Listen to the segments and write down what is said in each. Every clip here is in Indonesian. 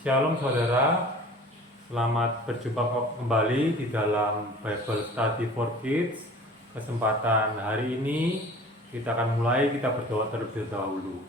Shalom saudara, selamat berjumpa kembali di dalam Bible Study for Kids. Kesempatan hari ini kita akan kita berdoa terlebih dahulu.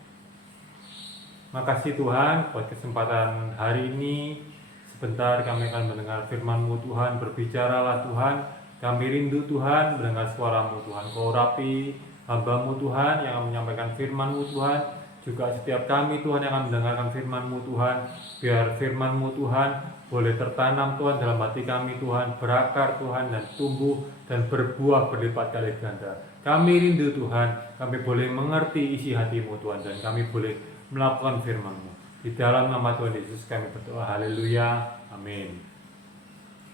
Makasih Tuhan buat kesempatan hari ini. Sebentar kami akan mendengar firman-Mu Tuhan. Berbicaralah Tuhan, kami rindu Tuhan mendengar suara-Mu Tuhan. Kau urapi hamba-Mu Tuhan yang akan menyampaikan firman-Mu Tuhan. Juga setiap kami Tuhan yang akan mendengarkan firman-Mu Tuhan. Biar firman-Mu Tuhan boleh tertanam Tuhan dalam hati kami Tuhan. Berakar Tuhan dan tumbuh dan berbuah berlipat kali ganda. Kami rindu Tuhan, kami boleh mengerti isi hati-Mu Tuhan. Dan kami boleh melakukan firman-Mu. Di dalam nama Tuhan Yesus kami berdoa, haleluya, amin.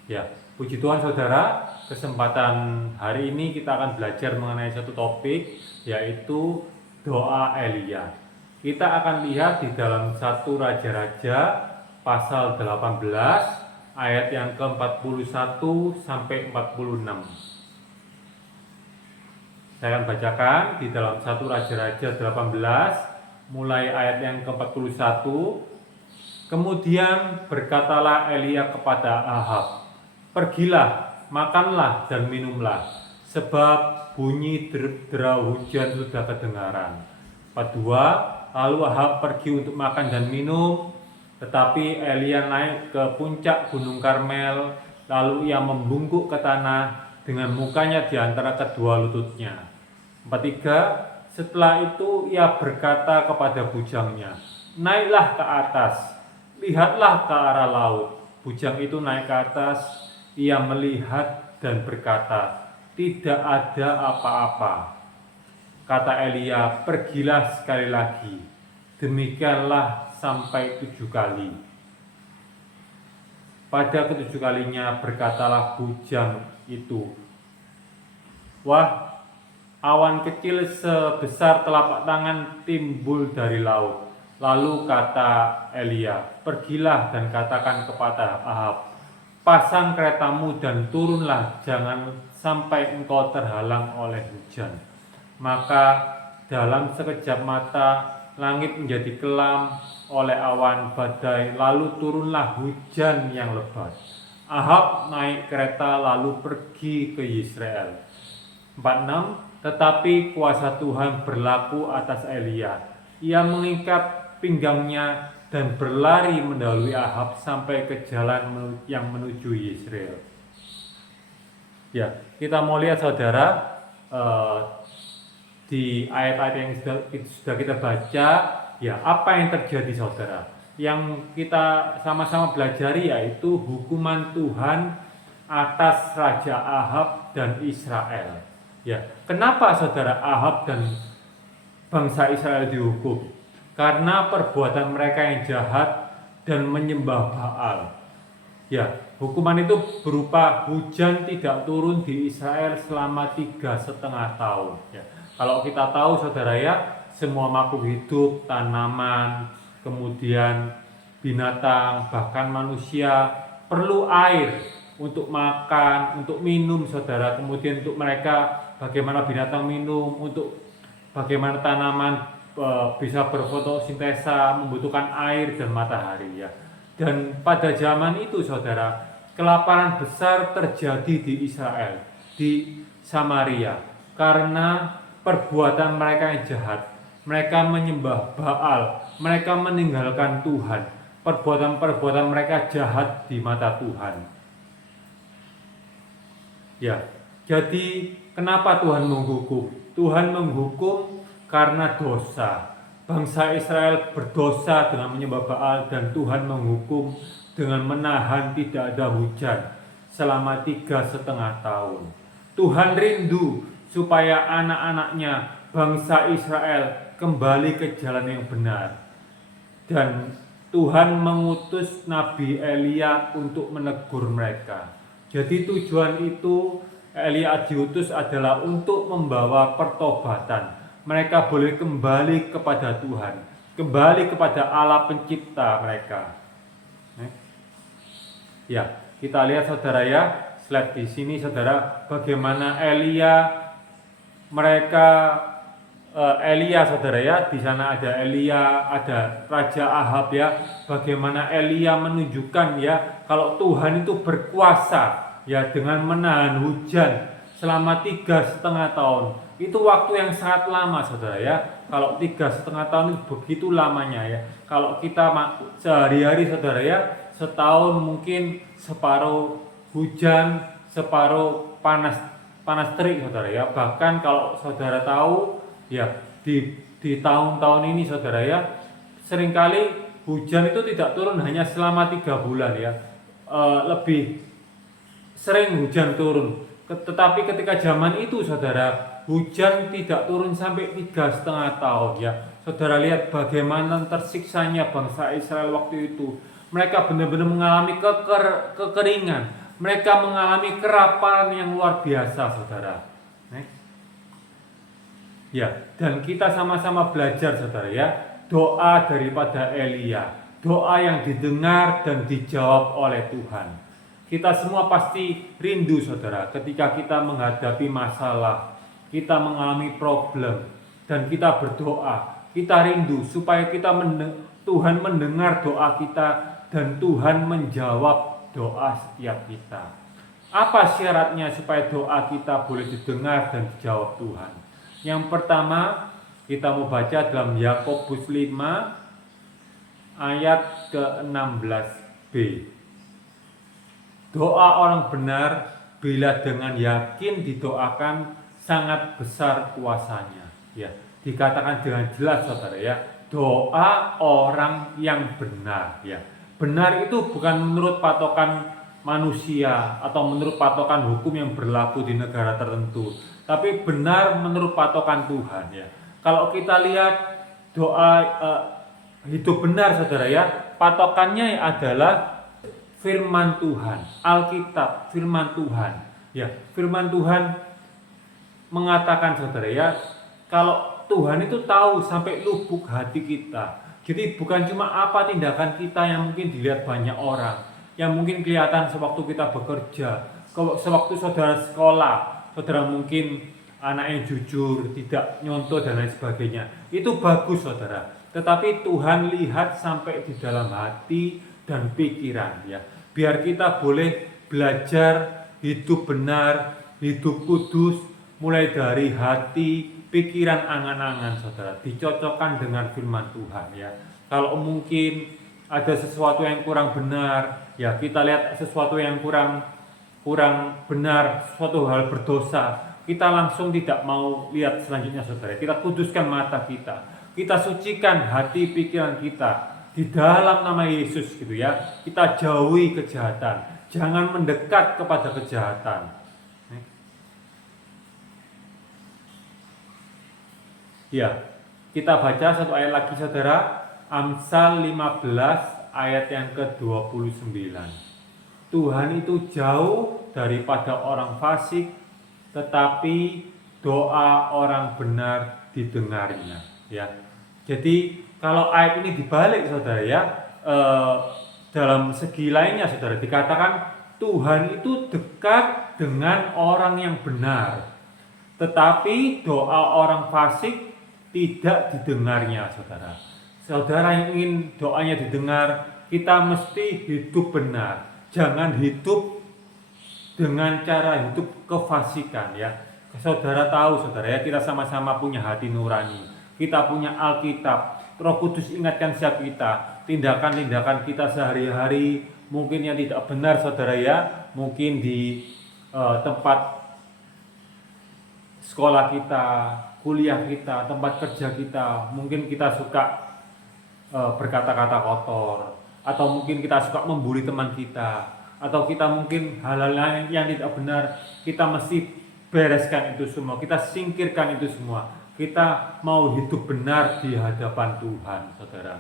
Ya, puji Tuhan saudara, kesempatan hari ini kita akan belajar mengenai satu topik, yaitu doa Elia. Kita akan lihat di dalam 1 Raja-Raja pasal 18 ayat yang ke-41 sampai 46. Saya akan bacakan di dalam 1 Raja-Raja 18 mulai ayat yang ke-41. Kemudian berkatalah Elia kepada Ahab, "Pergilah, makanlah dan minumlah, sebab bunyi derau hujan sudah kedengaran." 42. Lalu Ahab pergi untuk makan dan minum, tetapi Elia naik ke puncak gunung Karmel, lalu ia membungkuk ke tanah dengan mukanya di antara kedua lututnya. 43. Setelah itu ia berkata kepada bujangnya, "Naiklah ke atas, lihatlah ke arah laut." Bujang itu naik ke atas, ia melihat dan berkata, "Tidak ada apa-apa." Kata Elia, "Pergilah sekali lagi." Demikianlah sampai 7 kali. Pada ke-7 kalinya berkatalah bujang itu, "Wah, awan kecil sebesar telapak tangan timbul dari laut." Lalu kata Elia, "Pergilah dan katakan kepada Ahab, pasang keretamu dan turunlah, jangan sampai engkau terhalang oleh hujan." Maka dalam sekejap mata langit menjadi kelam oleh awan badai, lalu turunlah hujan yang lebat. Ahab naik kereta lalu pergi ke Yisrael. 46. Tetapi kuasa Tuhan berlaku atas Elia. Ia mengikat pinggangnya dan berlari mendahului Ahab sampai ke jalan yang menuju Yisrael. Ya, kita mau lihat saudara, di ayat-ayat yang sudah kita baca, ya apa yang terjadi saudara? Yang kita sama-sama belajari yaitu hukuman Tuhan atas Raja Ahab dan Israel. Ya, kenapa saudara Ahab dan bangsa Israel dihukum? Karena perbuatan mereka yang jahat dan menyembah Baal. Ya, hukuman itu berupa hujan tidak turun di Israel selama 3,5 tahun. Ya. Kalau kita tahu saudara ya, semua makhluk hidup, tanaman, kemudian binatang, bahkan manusia perlu air untuk makan, untuk minum saudara. Kemudian untuk mereka, bagaimana binatang minum, untuk bagaimana tanaman bisa berfotosintesa, membutuhkan air dan matahari ya. Dan pada zaman itu saudara, kelaparan besar terjadi di Israel, di Samaria, karena perbuatan mereka yang jahat. Mereka menyembah Baal, mereka meninggalkan Tuhan. Perbuatan-perbuatan mereka jahat di mata Tuhan. Ya, jadi kenapa Tuhan menghukum? Tuhan menghukum karena dosa. Bangsa Israel berdosa dengan menyembah Baal dan Tuhan menghukum dengan menahan tidak ada hujan selama 3,5 tahun. Tuhan rindu supaya anak-anaknya bangsa Israel kembali ke jalan yang benar. Dan Tuhan mengutus Nabi Elia untuk menegur mereka. Jadi tujuan itu Elia diutus adalah untuk membawa pertobatan. Mereka boleh kembali kepada Tuhan, kembali kepada Allah pencipta mereka. Ya, kita lihat saudara ya, slide di sini saudara, bagaimana Elia mereka Elia saudara ya, di sana ada Elia, ada Raja Ahab ya, bagaimana Elia menunjukkan ya kalau Tuhan itu berkuasa ya dengan menahan hujan selama 3,5 tahun. Itu waktu yang sangat lama saudara ya. Kalau 3,5 tahun itu begitu lamanya ya. Kalau kita sehari-hari saudara ya, setahun mungkin separuh hujan, separuh panas panas terik saudara ya. Bahkan kalau saudara tahu ya, di tahun-tahun ini saudara ya, seringkali hujan itu tidak turun hanya selama 3 bulan ya, lebih sering hujan turun. Tetapi ketika zaman itu saudara, hujan tidak turun sampai 3,5 tahun ya. Saudara lihat bagaimana tersiksanya bangsa Israel waktu itu. Mereka benar-benar mengalami kekeringan. Mereka mengalami keraparan yang luar biasa saudara. Ya, dan kita sama-sama belajar saudara ya, doa daripada Elia, doa yang didengar dan dijawab oleh Tuhan. Kita semua pasti rindu saudara ketika kita menghadapi masalah, kita mengalami problem, dan kita berdoa. Kita rindu supaya Tuhan mendengar doa kita dan Tuhan menjawab doa setiap kita. Apa syaratnya supaya doa kita boleh didengar dan dijawab Tuhan? Yang pertama, kita mau baca dalam Yakobus 5 ayat ke-16b. Doa orang benar bila dengan yakin didoakan sangat besar kuasanya. Ya, dikatakan dengan jelas saudara ya, doa orang yang benar ya. Benar itu bukan menurut patokan manusia atau menurut patokan hukum yang berlaku di negara tertentu, tapi benar menurut patokan Tuhan ya. Kalau kita lihat doa hidup benar saudara ya, patokannya adalah firman Tuhan, Alkitab, firman Tuhan ya. Firman Tuhan mengatakan saudara ya, kalau Tuhan itu tahu sampai lubuk hati kita. Jadi bukan cuma apa tindakan kita yang mungkin dilihat banyak orang, yang mungkin kelihatan sewaktu kita bekerja, sewaktu saudara sekolah, saudara mungkin anak yang jujur, tidak nyontoh dan lain sebagainya. Itu bagus saudara. Tetapi Tuhan lihat sampai di dalam hati dan pikiran ya. Biar kita boleh belajar hidup benar, hidup kudus, mulai dari hati, pikiran, angan-angan saudara, dicocokkan dengan firman Tuhan ya. Kalau mungkin ada sesuatu yang kurang benar, ya kita lihat sesuatu yang kurang benar, suatu hal berdosa, kita langsung tidak mau lihat selanjutnya saudara. Kita kuduskan mata kita, kita sucikan hati pikiran kita di dalam nama Yesus gitu ya. Kita jauhi kejahatan, jangan mendekat kepada kejahatan. Ya, kita baca satu ayat lagi saudara, Amsal 15 ayat yang ke-29. Tuhan itu jauh daripada orang fasik, tetapi doa orang benar didengarnya ya. Jadi kalau ayat ini dibalik saudara ya, dalam segi lainnya saudara, dikatakan Tuhan itu dekat dengan orang yang benar, tetapi doa orang fasik tidak didengarnya saudara. Saudara yang ingin doanya didengar, kita mesti hidup benar. Jangan hidup dengan cara hidup kefasikan ya. Saudara tahu saudara ya, kita sama-sama punya hati nurani. Kita punya Alkitab. Roh Kudus ingatkan setiap kita, tindakan-tindakan kita sehari-hari mungkin yang tidak benar saudara ya. Mungkin di tempat sekolah kita, kuliah kita, tempat kerja kita, mungkin kita suka berkata-kata kotor, atau mungkin kita suka membuli teman kita, atau kita mungkin hal-hal lain yang tidak benar. Kita mesti bereskan itu semua, kita singkirkan itu semua. Kita mau hidup benar di hadapan Tuhan saudara.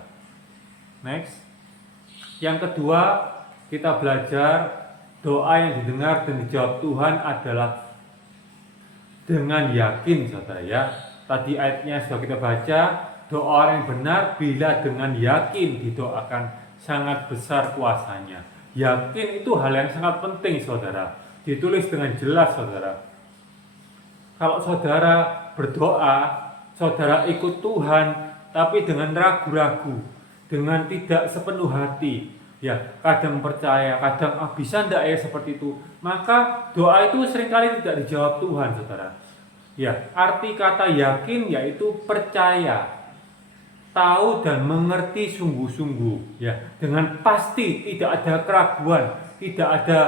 Next, yang kedua, kita belajar doa yang didengar dan dijawab Tuhan adalah dengan yakin saudara ya. Tadi ayatnya sudah kita baca, doa orang yang benar bila dengan yakin didoakan sangat besar kuasanya. Yakin itu hal yang sangat penting saudara. Ditulis dengan jelas saudara. Kalau saudara berdoa, saudara ikut Tuhan, tapi dengan ragu-ragu, dengan tidak sepenuh hati, ya kadang percaya, kadang bisa enggak ya seperti itu, maka doa itu seringkali tidak dijawab Tuhan, saudara. Ya, arti kata yakin yaitu percaya, tahu dan mengerti sungguh-sungguh, ya dengan pasti, tidak ada keraguan, tidak ada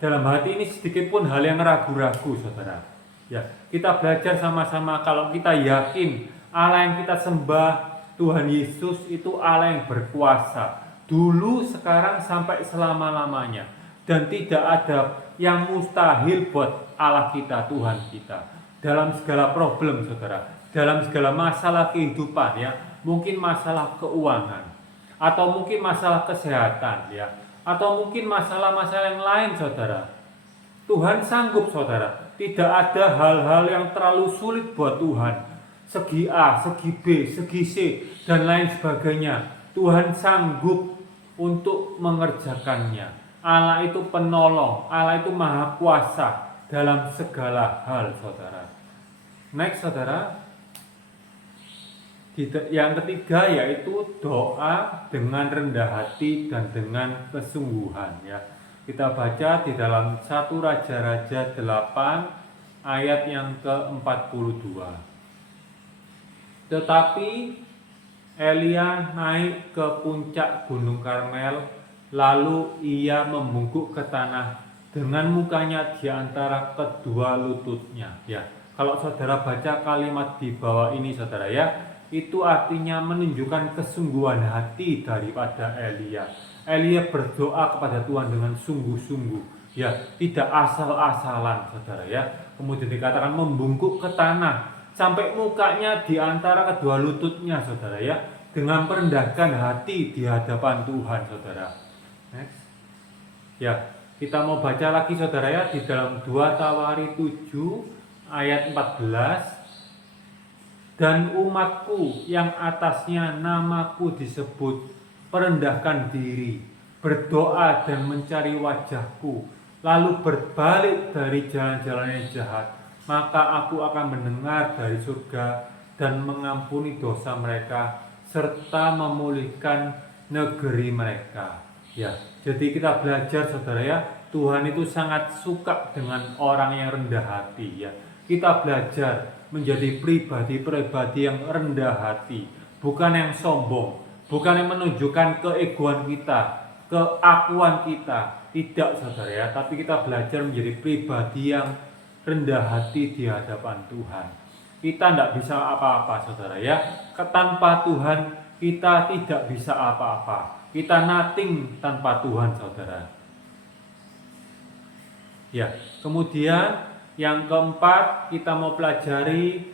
dalam hati ini sedikit pun hal yang ragu-ragu, saudara. Ya, kita belajar sama-sama kalau kita yakin Allah yang kita sembah, Tuhan Yesus itu Allah yang berkuasa. Dulu, sekarang, sampai selama-lamanya. Dan tidak ada yang mustahil buat Allah kita, Tuhan kita. Dalam segala problem, saudara. Dalam segala masalah kehidupan, ya. Mungkin masalah keuangan. Atau mungkin masalah kesehatan, ya. Atau mungkin masalah-masalah yang lain, saudara. Tuhan sanggup, saudara. Tidak ada hal-hal yang terlalu sulit buat Tuhan. Segi A, segi B, segi C, dan lain sebagainya. Tuhan sanggup untuk mengerjakannya. Allah itu penolong, Allah itu maha kuasa dalam segala hal, saudara. Next, saudara. Yang ketiga yaitu doa dengan rendah hati dan dengan kesungguhan, ya. Kita baca di dalam 1 Raja-Raja 8 ayat yang ke-42. Tetapi Elia naik ke puncak Gunung Karmel, lalu ia membungkuk ke tanah dengan mukanya di antara kedua lututnya. Ya, kalau saudara baca kalimat di bawah ini, saudara, ya, itu artinya menunjukkan kesungguhan hati daripada Elia. Elia berdoa kepada Tuhan dengan sungguh-sungguh, ya, tidak asal-asalan, saudara, ya. Kemudian dikatakan membungkuk ke tanah sampai mukanya di antara kedua lututnya, saudara, ya, dengan merendahkan hati di hadapan Tuhan, saudara. Next. Ya, kita mau baca lagi, saudara, ya, di dalam 2 Tawari 7 ayat 14. Dan umatku yang atasnya namaku disebut merendahkan diri, berdoa dan mencari wajahku, lalu berbalik dari jalan-jalan yang jahat, maka aku akan mendengar dari surga dan mengampuni dosa mereka, serta memulihkan negeri mereka. Ya, jadi kita belajar, saudara, ya, Tuhan itu sangat suka dengan orang yang rendah hati, ya. Kita belajar menjadi pribadi-pribadi yang rendah hati, bukan yang sombong, bukan yang menunjukkan keegoan kita, keakuan kita, tidak, saudara, ya, tapi kita belajar menjadi pribadi yang rendah hati di hadapan Tuhan. Kita tidak bisa apa-apa, saudara, ya. Tanpa Tuhan kita tidak bisa apa-apa. Kita nothing tanpa Tuhan, saudara. Ya, kemudian yang keempat, kita mau pelajari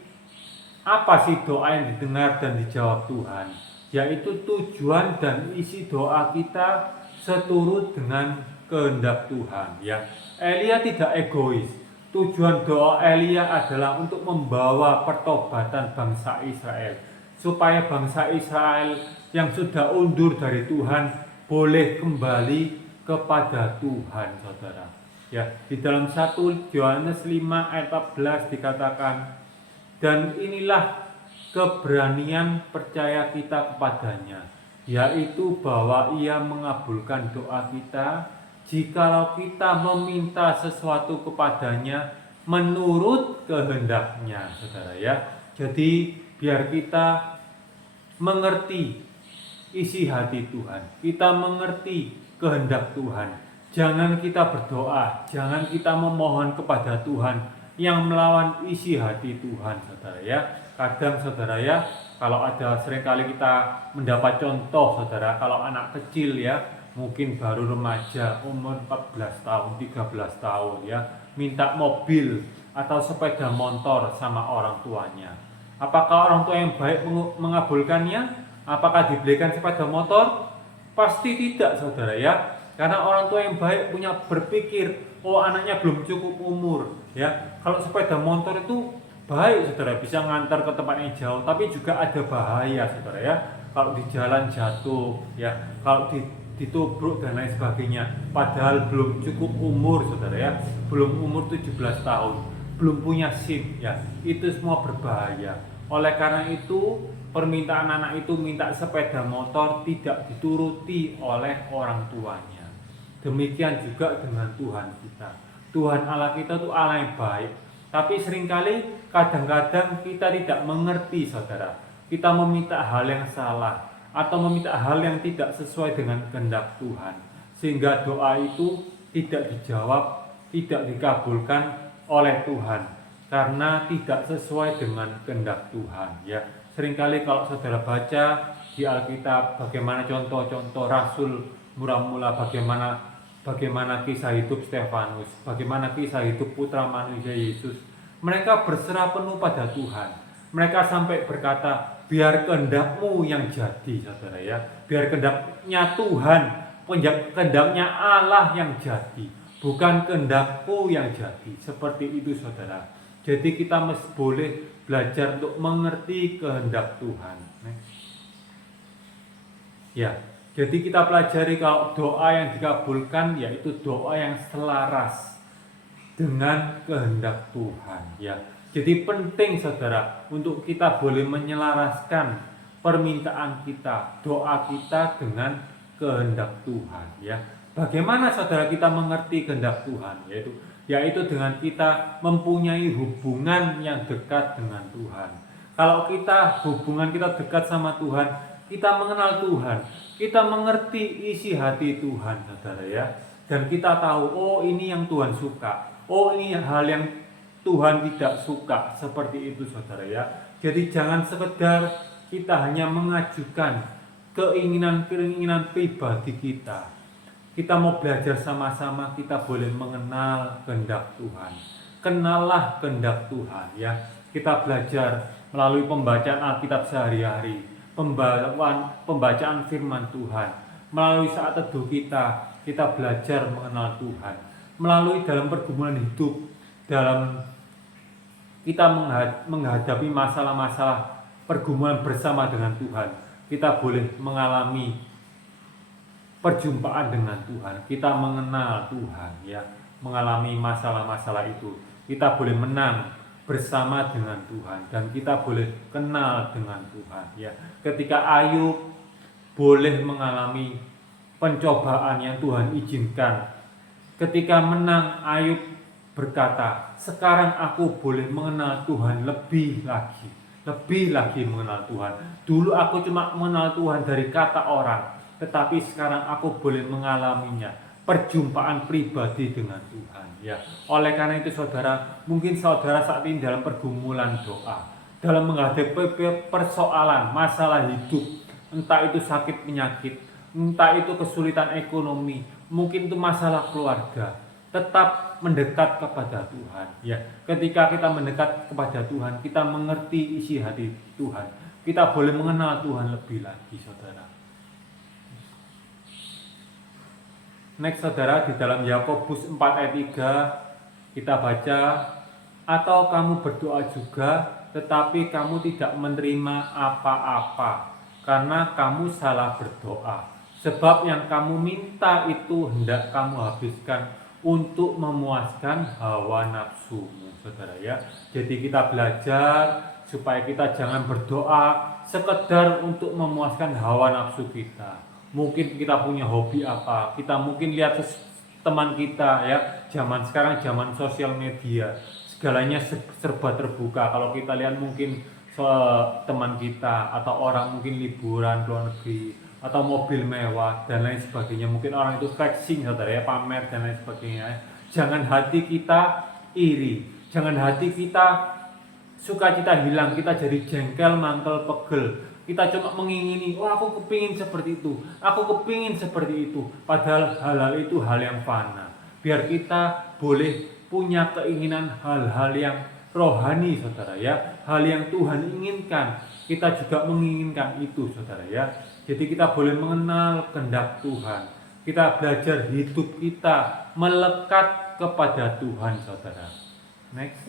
apa sih doa yang didengar dan dijawab Tuhan, yaitu tujuan dan isi doa kita seturut dengan kehendak Tuhan, ya. Elia tidak egois. Tujuan doa Elia adalah untuk membawa pertobatan bangsa Israel, supaya bangsa Israel yang sudah undur dari Tuhan boleh kembali kepada Tuhan, saudara. Ya, di dalam 1 Yohanes 5 ayat 14 dikatakan, dan inilah keberanian percaya kita kepadanya, yaitu bahwa ia mengabulkan doa kita jikalau kita meminta sesuatu kepadanya menurut kehendaknya, saudara, ya. Jadi biar kita mengerti isi hati Tuhan, kita mengerti kehendak Tuhan. Jangan kita berdoa, jangan kita memohon kepada Tuhan yang melawan isi hati Tuhan, saudara, ya. Kadang, saudara, ya, kalau ada, seringkali kita mendapat contoh, saudara, kalau anak kecil, ya, mungkin baru remaja, umur 14 tahun, 13 tahun, ya, minta mobil atau sepeda motor sama orang tuanya. Apakah orang tua yang baik mengabulkannya? Apakah dibelikan sepeda motor? Pasti tidak, saudara, ya. Karena orang tua yang baik punya berpikir, oh, anaknya belum cukup umur, ya. Kalau sepeda motor itu baik, saudara, bisa ngantar ke tempat yang jauh, tapi juga ada bahaya, saudara, ya. Kalau di jalan jatuh, ya, kalau ditubruk dan lain sebagainya, padahal belum cukup umur, saudara, ya, belum umur 17 tahun. belum punya SIM, ya itu semua berbahaya. Oleh karena itu permintaan anak itu minta sepeda motor tidak dituruti oleh orang tuanya. Demikian juga dengan Tuhan kita. Tuhan Allah kita itu Allah yang baik, tapi seringkali kadang-kadang kita tidak mengerti, saudara. Kita meminta hal yang salah atau meminta hal yang tidak sesuai dengan kehendak Tuhan, sehingga doa itu tidak dijawab, tidak dikabulkan oleh Tuhan karena tidak sesuai dengan kehendak Tuhan, ya. Seringkali kalau saudara baca di Alkitab bagaimana contoh-contoh rasul mula-mula, bagaimana kisah hidup Stefanus, bagaimana kisah hidup putra manusia Yesus, mereka berserah penuh pada Tuhan. Mereka sampai berkata, biar kehendakmu yang jadi, saudara, ya. Biar kehendaknya Tuhan, kehendaknya Allah yang jadi, bukan kehendakku yang jadi. Seperti itu, saudara. Jadi kita mesti boleh belajar untuk mengerti kehendak Tuhan. Ya, jadi kita pelajari kalau doa yang dikabulkan yaitu doa yang selaras dengan kehendak Tuhan, ya. Jadi penting, saudara, untuk kita boleh menyelaraskan permintaan kita, doa kita dengan kehendak Tuhan, ya. Bagaimana, saudara, kita mengerti kehendak Tuhan? Yaitu dengan kita mempunyai hubungan yang dekat dengan Tuhan. Kalau hubungan kita dekat sama Tuhan, kita mengenal Tuhan, kita mengerti isi hati Tuhan, saudara, ya. Dan kita tahu, oh ini yang Tuhan suka, oh ini hal yang Tuhan tidak suka, seperti itu, saudara, ya. Jadi jangan sekedar kita hanya mengajukan keinginan pribadi kita. Kita mau belajar sama-sama, kita boleh mengenal kehendak Tuhan. Kenallah kehendak Tuhan, ya. Kita belajar melalui pembacaan Alkitab sehari-hari, pembacaan firman Tuhan. Melalui saat teduh kita belajar mengenal Tuhan. Melalui dalam pergumulan hidup, dalam kita menghadapi masalah-masalah pergumulan bersama dengan Tuhan, kita boleh mengalami perjumpaan dengan Tuhan. Kita mengenal Tuhan, ya. Mengalami masalah-masalah itu, kita boleh menang bersama dengan Tuhan dan kita boleh kenal dengan Tuhan, ya. Ketika Ayub boleh mengalami pencobaan yang Tuhan izinkan, ketika menang, Ayub berkata, sekarang aku boleh mengenal Tuhan lebih lagi mengenal Tuhan. Dulu aku cuma mengenal Tuhan dari kata orang, tetapi sekarang aku boleh mengalaminya, perjumpaan pribadi dengan Tuhan, ya. Oleh karena itu, saudara, mungkin saudara saat ini dalam pergumulan doa, dalam menghadapi persoalan, masalah hidup, entah itu sakit penyakit, entah itu kesulitan ekonomi, mungkin itu masalah keluarga, tetap mendekat kepada Tuhan, ya. Ketika kita mendekat kepada Tuhan, kita mengerti isi hati Tuhan, kita boleh mengenal Tuhan lebih lagi, saudara. Next, saudara, di dalam Yakobus 4 ayat 3 kita baca, atau kamu berdoa juga, tetapi kamu tidak menerima apa-apa, karena kamu salah berdoa. Sebab yang kamu minta itu hendak kamu habiskan untuk memuaskan hawa nafsumu, saudara, ya. Jadi kita belajar supaya kita jangan berdoa sekedar untuk memuaskan hawa nafsu kita. Mungkin kita punya hobi apa, kita mungkin lihat teman kita, ya. Zaman sekarang zaman sosial media, segalanya serba terbuka. Kalau kita lihat mungkin teman kita atau orang mungkin liburan ke luar negeri atau mobil mewah dan lain sebagainya, mungkin orang itu flexing, saudara, ya, pamer dan lain sebagainya. Jangan hati kita iri, jangan hati kita sukacita hilang, kita jadi jengkel, mangkel, pegel. Kita cuma mengingini, oh aku kepingin seperti itu, aku kepingin seperti itu. Padahal hal-hal itu hal yang fana. Biar kita boleh punya keinginan hal-hal yang rohani, saudara, ya. Hal yang Tuhan inginkan, kita juga menginginkan itu, saudara, ya. Jadi kita boleh mengenal kehendak Tuhan. Kita belajar hidup kita melekat kepada Tuhan, saudara. Next.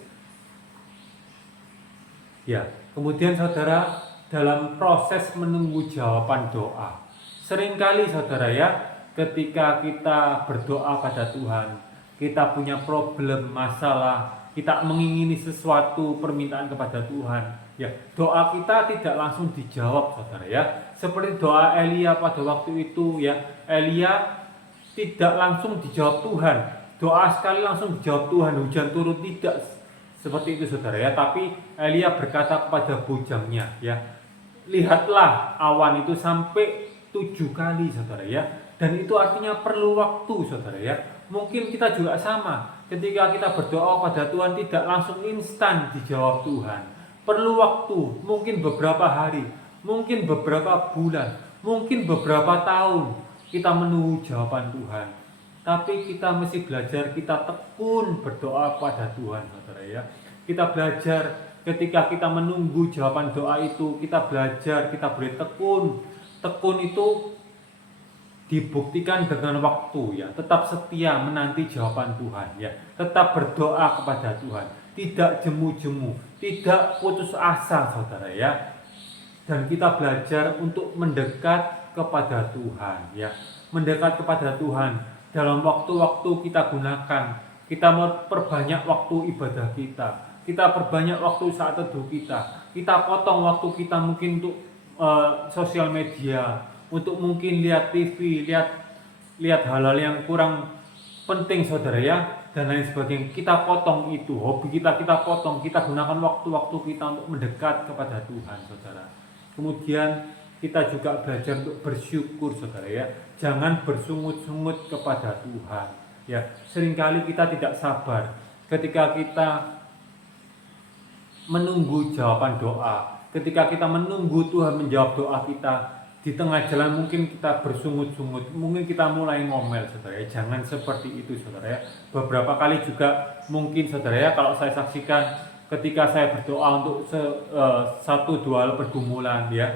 Ya, kemudian, saudara, dalam proses menunggu jawaban doa, seringkali, saudara, ya, ketika kita berdoa pada Tuhan, kita punya problem, masalah, kita mengingini sesuatu permintaan kepada Tuhan, ya doa kita tidak langsung dijawab, saudara ya. Seperti doa Elia pada waktu itu, ya Elia tidak langsung dijawab Tuhan. Doa sekali langsung dijawab Tuhan, hujan turun tidak seperti itu, saudara ya. Tapi Elia berkata kepada bujangnya, ya lihatlah awan itu sampai 7 kali, saudara ya. Dan itu artinya perlu waktu, saudara ya. Mungkin kita juga sama. Ketika kita berdoa pada Tuhan tidak langsung instan dijawab Tuhan. Perlu waktu, mungkin beberapa hari, mungkin beberapa bulan, mungkin beberapa tahun kita menunggu jawaban Tuhan. Tapi kita mesti belajar, kita tekun berdoa pada Tuhan, saudara ya. Kita belajar ketika kita menunggu jawaban doa itu, kita belajar, kita boleh tekun. Tekun itu dibuktikan dengan waktu, ya tetap setia menanti jawaban Tuhan, ya tetap berdoa kepada Tuhan, tidak jemu-jemu, tidak putus asa, saudara ya. Dan kita belajar untuk mendekat kepada Tuhan, ya mendekat kepada Tuhan dalam waktu-waktu kita gunakan. Kita memperbanyak waktu ibadah kita perbanyak waktu saat teduh kita potong waktu kita mungkin untuk sosial media, untuk mungkin lihat TV, lihat hal-hal yang kurang penting, saudara ya, dan lain sebagainya. Kita potong itu, hobi kita potong, kita gunakan waktu-waktu kita untuk mendekat kepada Tuhan, saudara. Kemudian kita juga belajar untuk bersyukur, saudara ya. Jangan bersungut-sungut kepada Tuhan, ya. Seringkali kita tidak sabar ketika kita menunggu jawaban doa, ketika kita menunggu Tuhan menjawab doa kita. Di tengah jalan mungkin kita bersungut-sungut, mungkin kita mulai ngomel, saudara ya. Jangan seperti itu, saudara ya. Beberapa kali juga mungkin, saudara ya, kalau saya saksikan ketika saya berdoa untuk 1-2 pergumulan, ya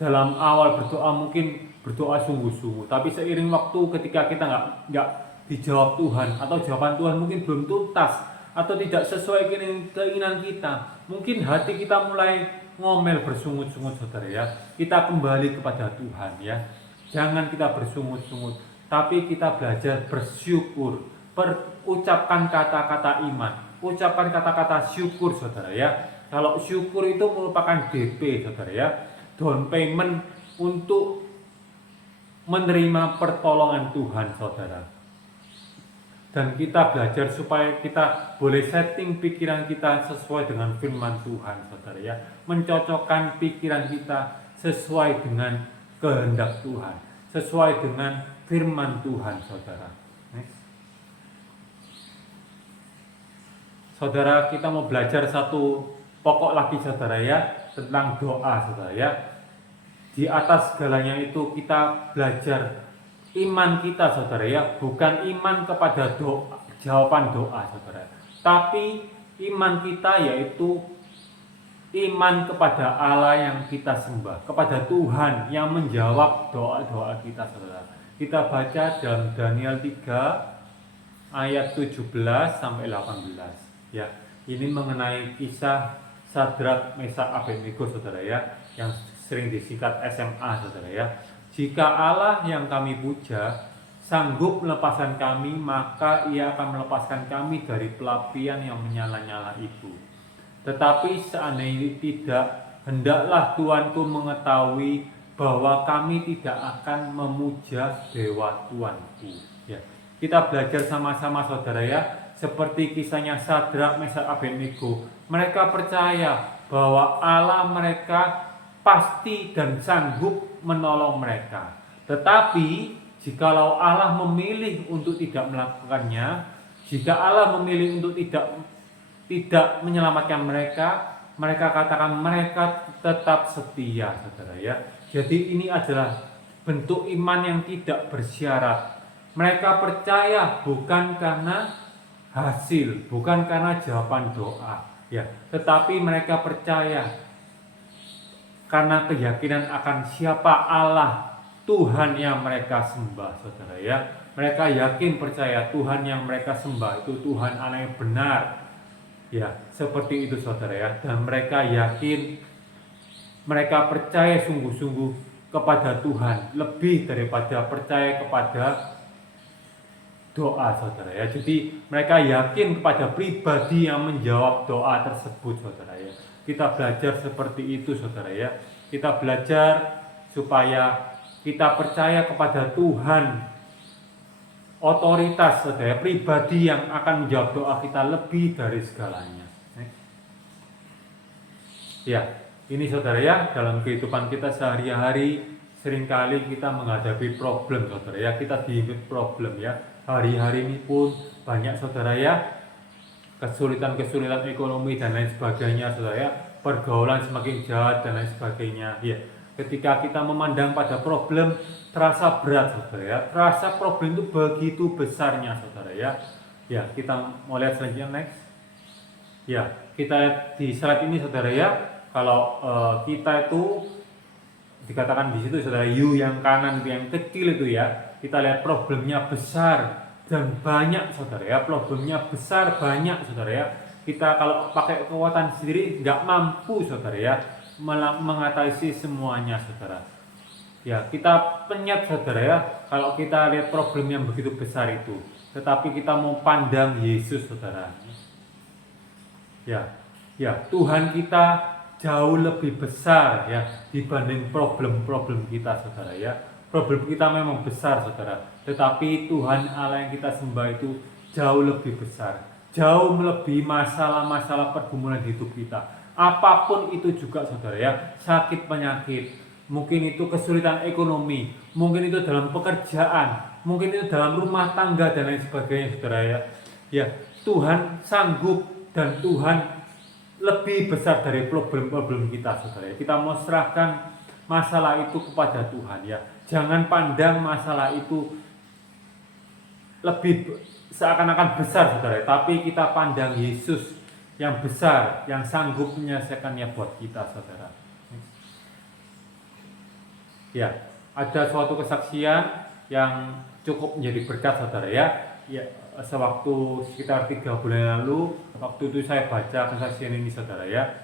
dalam awal berdoa mungkin berdoa sungguh-sungguh, tapi seiring waktu ketika kita nggak dijawab Tuhan, atau jawaban Tuhan mungkin belum tuntas atau tidak sesuai keinginan kita, mungkin hati kita mulai ngomel, bersungut-sungut, saudara ya. Kita kembali kepada Tuhan, ya. Jangan kita bersungut-sungut, tapi kita belajar bersyukur, berucapkan kata-kata iman, ucapkan kata-kata syukur, saudara ya. Kalau syukur itu merupakan DP, saudara ya, down payment untuk menerima pertolongan Tuhan, saudara. Dan kita belajar supaya kita boleh setting pikiran kita sesuai dengan firman Tuhan, saudara ya. Mencocokkan pikiran kita sesuai dengan kehendak Tuhan, sesuai dengan firman Tuhan, saudara. Next. Saudara, kita mau belajar satu pokok lagi, saudara ya, tentang doa, saudara ya. Di atas segalanya itu kita belajar iman kita, saudara ya, bukan iman kepada jawaban doa, saudara, tapi iman kita yaitu iman kepada Allah yang kita sembah, kepada Tuhan yang menjawab doa-doa kita, saudara. Kita baca dalam Daniel 3 ayat 17 sampai 18, ya. Ini mengenai kisah Sadrak, Mesak, Abednego, saudara ya, yang sering disingkat SMA, saudara ya. Jika Allah yang kami puja sanggup melepaskan kami, maka Ia akan melepaskan kami dari pelapian yang menyala-nyala itu. Tetapi seandainya tidak, hendaklah Tuanku mengetahui bahwa kami tidak akan memuja dewa Tuanku. Ya, kita belajar sama-sama, saudara ya, seperti kisahnya Sadrak, Mesak, Abednego. Mereka percaya bahwa Allah mereka pasti dan sanggup menolong mereka. Tetapi jikalau Allah memilih untuk tidak melakukannya, jika Allah memilih untuk tidak menyelamatkan mereka, mereka katakan mereka tetap setia, saudara ya. Jadi ini adalah bentuk iman yang tidak bersyarat. Mereka percaya bukan karena hasil, bukan karena jawaban doa, ya, tetapi mereka percaya karena keyakinan akan siapa Allah Tuhan yang mereka sembah, saudara ya. Mereka yakin, percaya Tuhan yang mereka sembah itu Tuhan Allah yang benar, ya, seperti itu, saudara ya. Dan mereka yakin, mereka percaya sungguh-sungguh kepada Tuhan lebih daripada percaya kepada doa saudara ya. Jadi mereka yakin kepada pribadi yang menjawab doa tersebut saudara ya. Kita belajar seperti itu saudara ya. Kita belajar supaya kita percaya kepada Tuhan, otoritas saudara, pribadi yang akan menjawab doa kita lebih dari segalanya. Ya, ini saudara ya, dalam kehidupan kita sehari-hari seringkali kita menghadapi problem saudara ya, kita dihimpit problem ya. Hari-hari ini pun banyak saudara ya, kesulitan-kesulitan ekonomi dan lain sebagainya saudara ya, pergaulan semakin jahat dan lain sebagainya ya. Ketika kita memandang pada problem, terasa berat saudara ya, terasa problem itu begitu besarnya saudara ya. Ya, kita mau lihat selanjutnya next. Ya, kita lihat di slide ini saudara ya. Kalau kita itu dikatakan di situ saudara, U yang kanan yang kecil itu ya, kita lihat problemnya besar dan banyak saudara ya, problemnya besar banyak saudara ya. Kita kalau pakai kekuatan sendiri nggak mampu saudara ya mengatasi semuanya saudara. Ya, kita penyet saudara ya kalau kita lihat problem yang begitu besar itu. Tetapi kita mau pandang Yesus saudara. Ya, Tuhan kita jauh lebih besar ya dibanding problem-problem kita saudara ya. Problem kita memang besar saudara, tetapi Tuhan Allah yang kita sembah itu jauh lebih besar, jauh melebihi masalah-masalah pergumulan hidup kita. Apapun itu juga saudara ya, sakit penyakit, mungkin itu kesulitan ekonomi, mungkin itu dalam pekerjaan, mungkin itu dalam rumah tangga dan lain sebagainya saudara ya. Ya, Tuhan sanggup dan Tuhan lebih besar dari problem-problem kita saudara. Kita mau serahkan masalah itu kepada Tuhan ya. Jangan pandang masalah itu lebih seakan-akan besar saudara, tapi kita pandang Yesus yang besar, yang sanggup menyelesaikannya buat kita saudara. Ya, ada suatu kesaksian yang cukup menjadi berkat saudara ya. Ya, sewaktu sekitar 3 bulan lalu, waktu itu saya baca kesaksian ini saudara ya.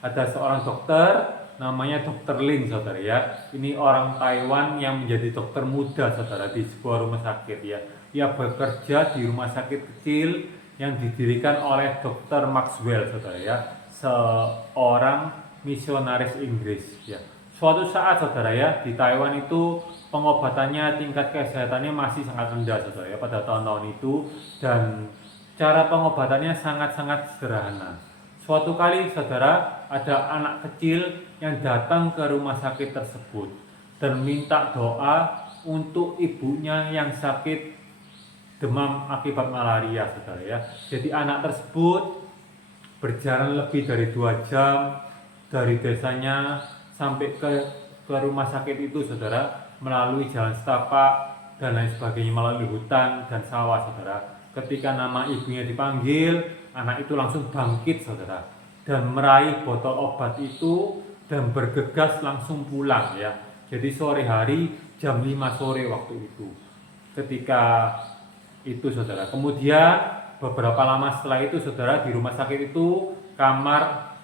Ada seorang dokter namanya Dr. Lin saudara ya. Ini orang Taiwan yang menjadi dokter muda saudara di sebuah rumah sakit ya. Ia bekerja di rumah sakit kecil yang didirikan oleh Dr. Maxwell saudara ya, seorang misionaris Inggris ya. Suatu saat saudara ya, di Taiwan itu pengobatannya, tingkat kesehatannya masih sangat rendah saudara ya pada tahun-tahun itu, dan cara pengobatannya sangat-sangat sederhana. Suatu kali saudara, ada anak kecil yang datang ke rumah sakit tersebut dan minta doa untuk ibunya yang sakit demam akibat malaria saudara ya. Jadi anak tersebut berjalan lebih dari 2 jam dari desanya sampai ke rumah sakit itu saudara, melalui jalan setapak dan lain sebagainya, melalui hutan dan sawah saudara. Ketika nama ibunya dipanggil, anak itu langsung bangkit saudara dan meraih botol obat itu dan bergegas langsung pulang ya. Jadi sore hari jam 5 sore waktu itu ketika itu saudara. Kemudian beberapa lama setelah itu saudara, di rumah sakit itu kamar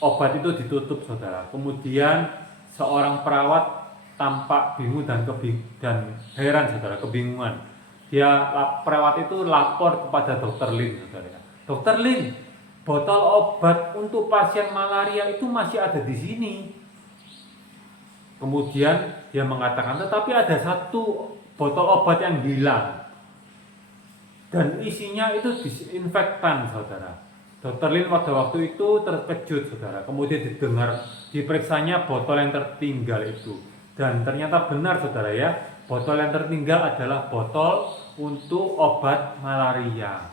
obat itu ditutup saudara. Kemudian seorang perawat tampak bingung dan heran saudara, kebingungan. Perawat itu lapor kepada Dr. Lin saudara. Dr. Lin, botol obat untuk pasien malaria itu masih ada di sini. Kemudian dia mengatakan, tetapi ada satu botol obat yang hilang dan isinya itu disinfektan saudara. Dr. Lin pada waktu itu terkejut saudara. Kemudian diperiksanya botol yang tertinggal itu, dan ternyata benar saudara ya, botol yang tertinggal adalah botol untuk obat malaria.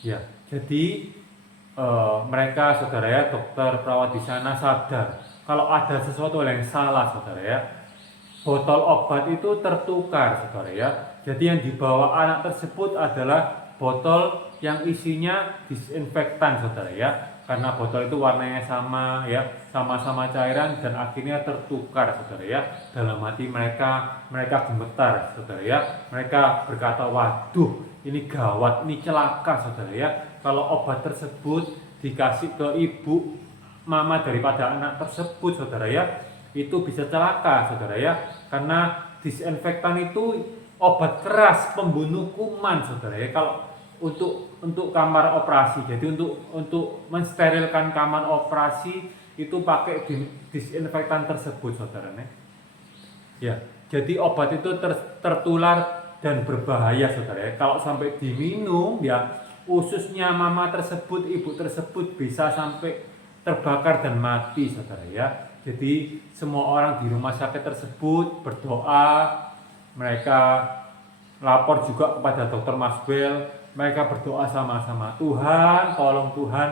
Ya, jadi mereka saudara ya, dokter perawat di sana sadar kalau ada sesuatu yang salah saudara ya. Botol obat itu tertukar saudara ya. Jadi yang dibawa anak tersebut adalah botol yang isinya disinfektan saudara ya, karena botol itu warnanya sama ya, sama-sama cairan, dan akhirnya tertukar saudara ya. Dalam hati mereka gemetar saudara ya. Mereka berkata, waduh ini gawat, ini celaka saudara ya. Kalau obat tersebut dikasih ke ibu mama daripada anak tersebut saudara ya, itu bisa celaka saudara ya, karena disinfektan itu obat keras pembunuh kuman, saudara ya. Kalau untuk kamar operasi, jadi untuk mensterilkan kamar operasi itu pakai disinfektan tersebut, saudara ya. Jadi obat itu tertular dan berbahaya, saudara ya. Kalau sampai diminum ya, ususnya mama tersebut, ibu tersebut bisa sampai terbakar dan mati, saudara ya. Jadi semua orang di rumah sakit tersebut berdoa, mereka lapor juga kepada Dr. Maswell, mereka berdoa sama-sama, Tuhan, tolong Tuhan,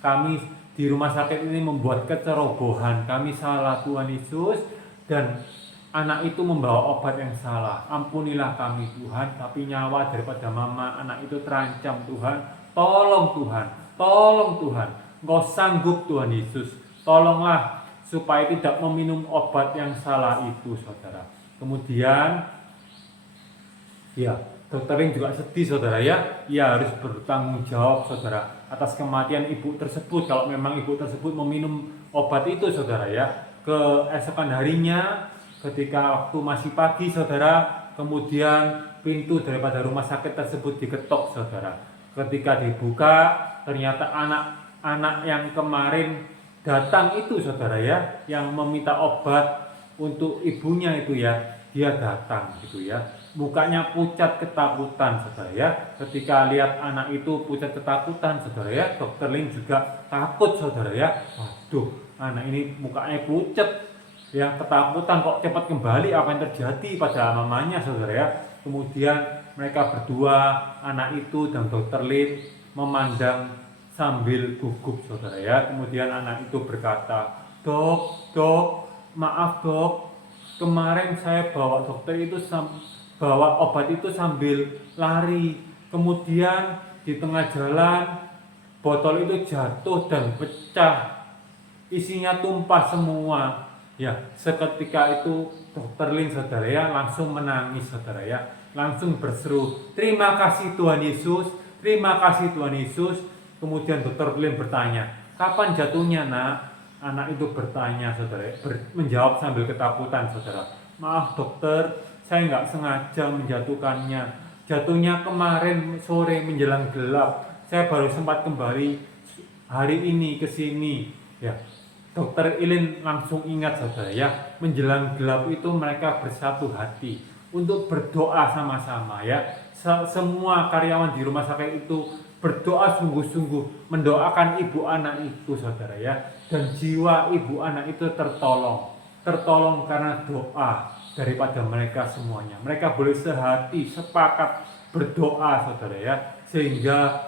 kami di rumah sakit ini membuat kecerobohan, kami salah Tuhan Yesus, dan anak itu membawa obat yang salah, ampunilah kami Tuhan, tapi nyawa daripada mama anak itu terancam Tuhan, tolong Tuhan, tolong Tuhan, Engkau sanggup Tuhan Yesus, tolonglah supaya tidak meminum obat yang salah itu, saudara. Kemudian ya, dokter Ling juga sedih, saudara ya. Ia harus bertanggung jawab, saudara, atas kematian ibu tersebut. Kalau memang ibu tersebut meminum obat itu, saudara ya. Keesokan harinya, ketika waktu masih pagi, saudara, kemudian pintu daripada rumah sakit tersebut diketok, saudara. Ketika dibuka, ternyata anak-anak yang kemarin datang itu, saudara ya, yang meminta obat untuk ibunya itu ya, dia datang gitu ya, mukanya pucat ketakutan, saudara ya. Ketika lihat anak itu pucat ketakutan, saudara ya, dokter Ling juga takut, saudara ya. Waduh, anak ini mukanya pucat ya, ketakutan, kok cepat kembali, apa yang terjadi pada mamanya, saudara ya. Kemudian mereka berdua, anak itu dan dokter Ling, memandang sambil gugup, saudara ya. Kemudian anak itu berkata, dok, maaf dok, kemarin saya bawa bawa obat itu sambil lari, kemudian di tengah jalan botol itu jatuh dan pecah, isinya tumpah semua. Ya, seketika itu dokter Ling, saudara ya, langsung menangis, saudara ya, langsung berseru, terima kasih Tuhan Yesus, terima kasih Tuhan Yesus. Kemudian dokter Ling bertanya, kapan jatuhnya nak? Anak itu bertanya, saudara, menjawab sambil ketakutan, saudara, maaf dokter, saya nggak sengaja menjatuhkannya, jatuhnya kemarin sore menjelang gelap, saya baru sempat kembali hari ini ke sini. Ya, dokter Ilin langsung ingat, saudara ya, menjelang gelap itu mereka bersatu hati untuk berdoa sama-sama ya. Semua karyawan di rumah sakit itu berdoa sungguh-sungguh mendoakan ibu anak itu, saudara ya, dan jiwa ibu anak itu tertolong karena doa daripada mereka semuanya. Mereka boleh sehati sepakat berdoa, saudara ya, sehingga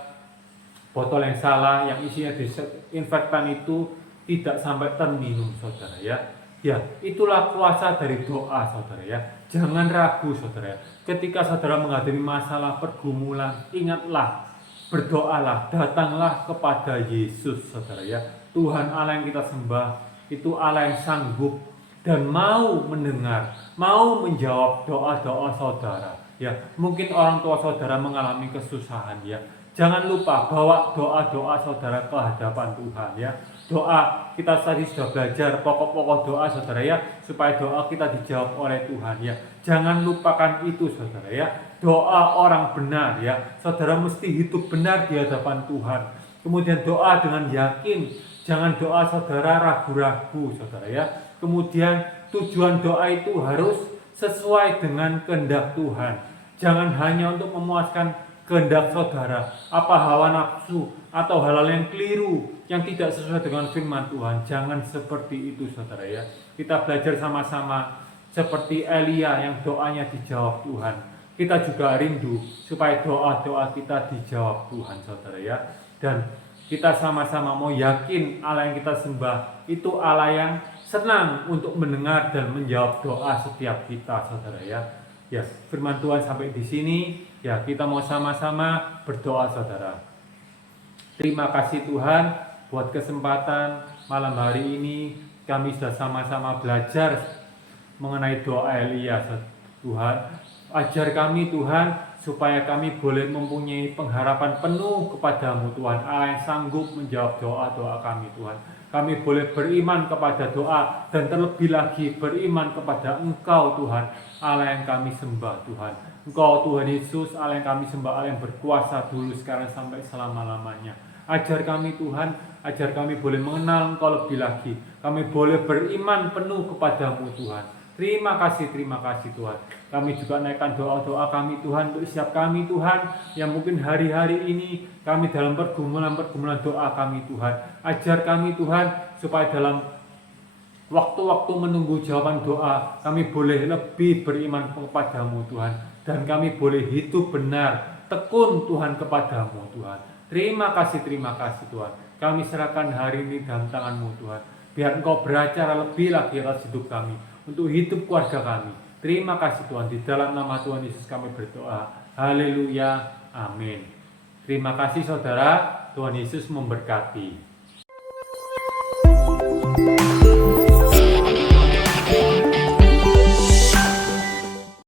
botol yang salah yang isinya disinfektan itu tidak sampai terminum, saudara ya. Ya, itulah kuasa dari doa, saudara ya. Jangan ragu, saudara ya. Ketika saudara menghadapi masalah pergumulan, ingatlah, berdoalah, datanglah kepada Yesus, saudara ya. Tuhan Allah yang kita sembah itu Allah yang sanggup dan mau mendengar, mau menjawab doa-doa saudara. Ya, mungkin orang tua saudara mengalami kesusahan ya. Jangan lupa bawa doa-doa saudara ke hadapan Tuhan ya. Doa kita tadi sudah belajar pokok-pokok doa, saudara ya, supaya doa kita dijawab oleh Tuhan ya. Jangan lupakan itu, saudara ya. Doa orang benar ya, saudara mesti hidup benar di hadapan Tuhan. Kemudian doa dengan yakin, jangan doa saudara ragu-ragu, saudara ya. Kemudian tujuan doa itu harus sesuai dengan kehendak Tuhan. Jangan hanya untuk memuaskan kehendak saudara, apa hawa nafsu atau hal-hal yang keliru yang tidak sesuai dengan firman Tuhan. Jangan seperti itu, saudara ya. Kita belajar sama-sama seperti Elia yang doanya dijawab Tuhan. Kita juga rindu supaya doa-doa kita dijawab Tuhan, saudara ya. Dan kita sama-sama mau yakin Allah yang kita sembah itu Allah yang senang untuk mendengar dan menjawab doa setiap kita, saudara ya. Ya, firman Tuhan sampai di sini. Ya, kita mau sama-sama berdoa, saudara. Terima kasih Tuhan buat kesempatan malam hari ini. Kami sudah sama-sama belajar mengenai doa Elia, Tuhan. Ajar kami Tuhan supaya kami boleh mempunyai pengharapan penuh kepadamu Tuhan, Allah yang sanggup menjawab doa-doa kami Tuhan. Kami boleh beriman kepada doa dan terlebih lagi beriman kepada Engkau Tuhan, Allah yang kami sembah Tuhan. Engkau Tuhan Yesus, Allah yang kami sembah, Allah yang berkuasa dulu, sekarang sampai selama-lamanya. Ajar kami Tuhan, ajar kami boleh mengenal Engkau lebih lagi. Kami boleh beriman penuh kepadamu Tuhan. Terima kasih Tuhan. Kami juga naikkan doa-doa kami Tuhan untuk siap kami Tuhan, yang mungkin hari-hari ini kami dalam pergumulan doa kami Tuhan. Ajar kami Tuhan supaya dalam waktu-waktu menunggu jawaban doa kami boleh lebih beriman kepadamu Tuhan, dan kami boleh hidup benar, tekun Tuhan kepadamu Tuhan. Terima kasih Tuhan. Kami serahkan hari ini dalam tangan-Mu Tuhan. Biar Engkau beracara lebih lagi atas hidup kami, untuk hidup keluarga kami. Terima kasih Tuhan, di dalam nama Tuhan Yesus kami berdoa. Haleluya, amin. Terima kasih saudara, Tuhan Yesus memberkati.